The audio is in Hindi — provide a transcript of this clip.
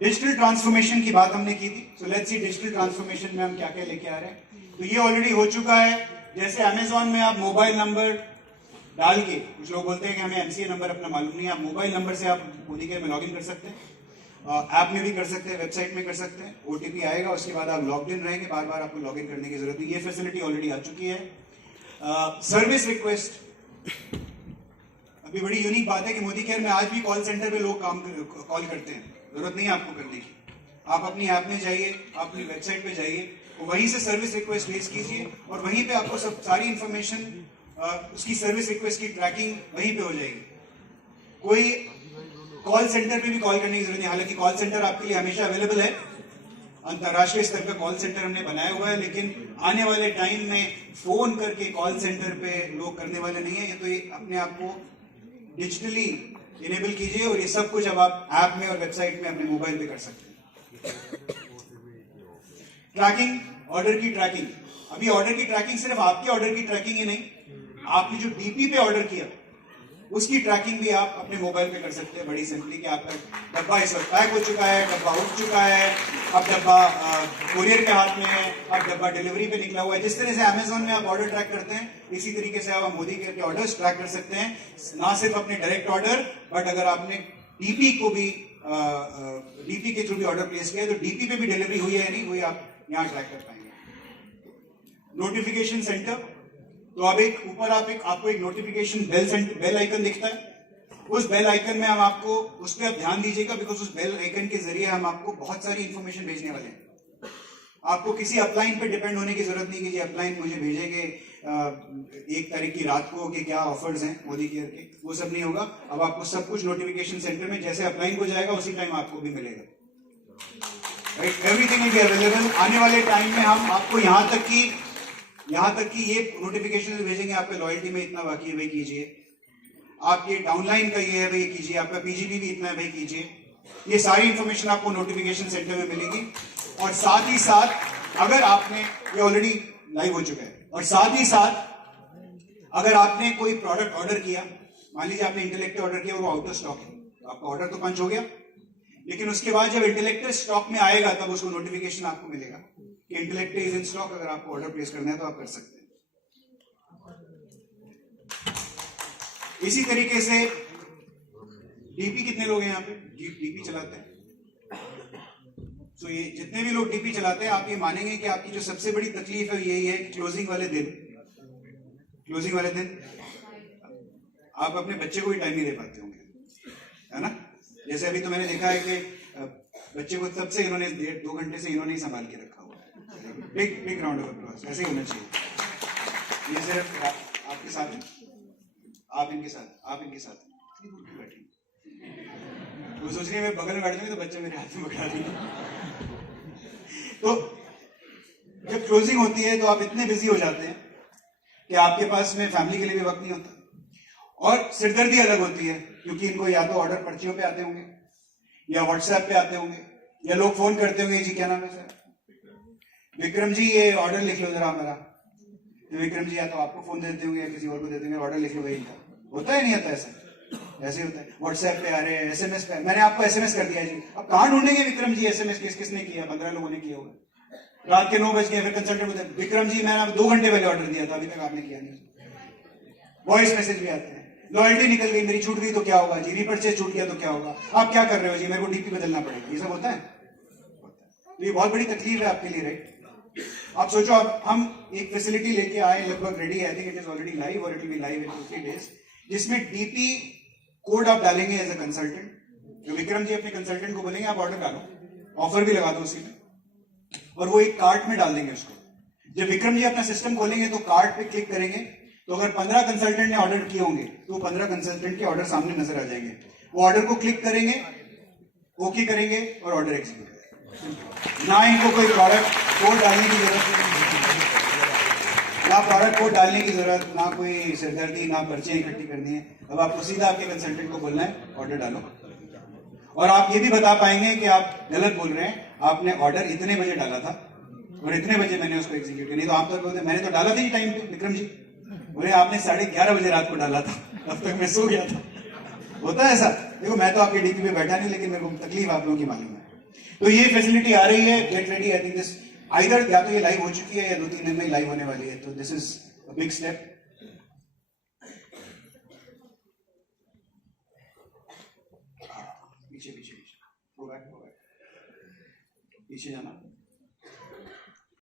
डिजिटल ट्रांसफॉर्मेशन की बात हमने की थी, so let's see digital transformation में हम क्या क्या लेके आ रहे हैं। तो ये ऑलरेडी हो चुका है। जैसे अमेजॉन में आप मोबाइल नंबर डाल के, कुछ लोग बोलते हैं कि हमें एमसीए नंबर अपना मालूम नहीं है, आप मोबाइल नंबर से आप मोदी केयर में लॉग इन कर सकते हैं, ऐप में भी कर सकते हैं, वेबसाइट में कर सकते हैं। ओटीपी आएगा, उसके बाद आप लॉग इन रहेंगे, बार बार आपको लॉग इन करने की जरूरत नहीं। ये फैसिलिटी ऑलरेडी आ चुकी है। सर्विस रिक्वेस्ट, अभी बड़ी यूनिक बात है कि मोदी केयर में आज भी कॉल सेंटर पे लोग कॉल करते हैं, जरूरत नहीं है आपको करने की। आप अपनी ऐप में जाइए, अपनी वेबसाइट पे जाइए, वहीं से सर्विस रिक्वेस्ट भेज कीजिए और वहीं पे आपको सब सारी इंफॉर्मेशन, उसकी सर्विस रिक्वेस्ट की ट्रैकिंग वहीं पे हो जाएगी। कोई कॉल सेंटर पे भी कॉल करने की जरूरत नहीं। हालांकि कॉल सेंटर आपके लिए हमेशा अवेलेबल है, अंतरराष्ट्रीय स्तर का कॉल सेंटर हमने बनाया हुआ है, लेकिन आने वाले टाइम में फोन करके कॉल सेंटर पे लोग करने वाले नहीं है। तो ये अपने आप को डिजिटली इनेबल कीजिए और ये सब कुछ अब आप ऐप में और वेबसाइट में अपने मोबाइल पे कर सकते हैं। ट्रैकिंग, ऑर्डर की ट्रैकिंग। अभी ऑर्डर की ट्रैकिंग सिर्फ आपके ऑर्डर की ट्रैकिंग ही नहीं, आपने जो डीपी पे ऑर्डर किया उसकी ट्रैकिंग भी आप अपने मोबाइल पे कर सकते हैं बड़ी सिंपली, कि आपका डब्बा इस वक्त पैक हो चुका है, डब्बा उठ चुका है, अब डब्बा कुरियर के हाथ में है, अब डब्बा डिलीवरी पे निकला हुआ है। जिस तरह से अमेजॉन में आप ऑर्डर ट्रैक करते हैं, इसी तरीके से आप मोदी केयर के ऑर्डर्स ट्रैक कर सकते हैं। ना सिर्फ अपने डायरेक्ट ऑर्डर, बट अगर आपने डीपी को भी डीपी के थ्रू भी ऑर्डर प्लेस किया है तो डीपी पे भी डिलीवरी हुई है या नहीं हुई, आप यहाँ ट्रैक कर पाएंगे। नोटिफिकेशन सेंटर, तो अब एक ऊपर आपको एक नोटिफिकेशन बेल आइकन दिखता है। उस बेल आइकन में हम आपको, उस पर आप ध्यान दीजिएगा, बिकॉज उस बेल आइकन के जरिए हम आपको बहुत सारी इंफॉर्मेशन भेजने वाले हैं। आपको किसी अपलाइन पे डिपेंड होने की जरूरत नहीं कि जी अपलाइन मुझे भेजेंगे 1 तारीख की रात को कि क्या ऑफर्स हैं मोदी केयर के, वो सब नहीं होगा। अब आपको सब कुछ नोटिफिकेशन सेंटर में जैसे अपलाइन को जाएगा उसी टाइम आपको भी मिलेगा। Everything will be available. आने वाले टाइम में हम आपको यहाँ तक कि ये नोटिफिकेशन भेजेंगे, आपके लॉयल्टी में इतना बाकी है भाई कीजिए, आपके डाउनलाइन का ये है भाई कीजिए, आपका पीजीबी भी इतना है भाई कीजिए। ये सारी इंफॉर्मेशन आपको नोटिफिकेशन सेंटर में मिलेगी। और साथ ही साथ अगर आपने, ये ऑलरेडी लाइव हो चुका है, और साथ ही साथ अगर आपने कोई प्रोडक्ट ऑर्डर किया, मान लीजिए आपने इंटेलेक्ट ऑर्डर किया और वो आउट ऑफ स्टॉक है, आपका ऑर्डर तो पंच हो गया, लेकिन उसके बाद जब इंटेलेक्ट स्टॉक में आएगा तब उसको नोटिफिकेशन आपको मिलेगा कि इंटेलेक्ट इज इन स्टॉक। अगर आपको ऑर्डर प्लेस करना है तो आप कर सकते हैं। इसी तरीके से डीपी, कितने लोग हैं यहाँ पे डीपी चलाते हैं? तो ये जितने भी लोग डीपी चलाते हैं, आप ये मानेंगे कि आपकी जो सबसे बड़ी तकलीफ है यही है कि क्लोजिंग वाले दिन आप अपने बच्चे को भी टाइम नहीं दे पाते होंगे, है ना? जैसे अभी तो मैंने देखा है कि बच्चे को तब से इन्होंने 1.5-2 घंटे से इन्होंने ही संभाल के रखा हुआ है। बिग राउंड ऑफ अप्लॉज, ऐसे ही होना चाहिए। ये सिर्फ आपके साथ है, आप इनके साथ बैठे, वो सोच रही है मैं बगल में बैठ जाऊंगी तो बच्चे मेरे हाथ में पकड़ा देंगे। तो जब क्लोजिंग होती है तो आप इतने बिजी हो जाते हैं कि आपके पास में फैमिली के लिए भी वक्त नहीं होता, और सिरदर्दी अलग होती है, क्योंकि इनको या तो ऑर्डर पर्चियों पे आते होंगे, या व्हाट्सएप पे आते होंगे, या लोग फोन करते होंगे, जी क्या नाम है सर, विक्रम जी ये ऑर्डर लिख लो जरा हमारा। तो विक्रम जी या तो आपको फोन देते होंगे या किसी और को देते होंगे, ऑर्डर लिख लो भाई इनका। होता है नहीं होता ऐसा? ऐसे होता है। व्हाट्सएप पे आ रहे हैं, एसएमएस पे, मैंने आपको एसएमएस कर दिया जी, अब कहां ढूंढेंगे विक्रम जी एसएमएस किसने किया? 15 लोगों ने किया होगा। रात के 9 बज गए, फिर कंसल्टेंट बोलते हैं विक्रम जी मैंने 2 घंटे पहले ऑर्डर दिया था, अभी तक आपने किया नहीं। वॉइस मैसेज भी आते हैं, लॉयल्टी निकल गई, मेरी छूट गई तो क्या होगा जी, रीपर्चेज छूट गया तो क्या होगा, आप क्या कर रहे हो जी, मेरे को डीपी बदलना पड़ेगा। ये सब होता है। तो ये बहुत बड़ी तकलीफ है आपके लिए, राइट? आप सोचो, अब हम एक फैसिलिटी लेके आए, लगभग रेडी है, I think it is already live और it will be live in 2-3 days, जिसमें डीपी कोड आप डालेंगे एज अ कंसल्टेंट। जो विक्रम जी अपने कंसल्टेंट को बोलेंगे आप ऑर्डर डालो, ऑफर भी लगा दो उसी में, और वो एक कार्ट में डाल देंगे उसको। जब विक्रम जी अपना सिस्टम खोलेंगे तो कार्ट पे क्लिक करेंगे, तो अगर 15 कंसल्टेंट ने ऑर्डर किए होंगे तो 15 कंसल्टेंट के ऑर्डर सामने नजर आ जाएंगे। वो ऑर्डर को क्लिक करेंगे, ओके करेंगे और ऑर्डर एग्जीक्यूट करेंगे। ना इनको कोई प्रोडक्ट कोड डालने की जरूरत, ना कोई सिरदर्दी, ना पर्चे इकट्ठी करनी है। अब आपको सीधा आपके कंसल्टेंट को बोलना है ऑर्डर डालो, और आप ये भी बता पाएंगे कि आप गलत बोल रहे हैं, आपने ऑर्डर इतने बजे डाला था और इतने बजे मैंने उसको एग्जीक्यूट किया। नहीं तो आमतौर पर बोलते मैंने तो डाला था ही टाइम पे, विक्रम जी बोले आपने 11:30 बजे रात को डाला था, अब तक मैं सो गया था। होता है ऐसा? देखो मैं तो आपके डीपी पे बैठा नहीं, लेकिन मेरे को तकलीफ आप लोगों की मालूम है। तो ये फैसिलिटी आ रही है, get ready. I think this either या तो ये लाइव हो चुकी है या 2-3 दिन में लाइव होने वाली है, तो this is a big step. पीछे पीछे पीछे, गो बैक, पीछे जाना।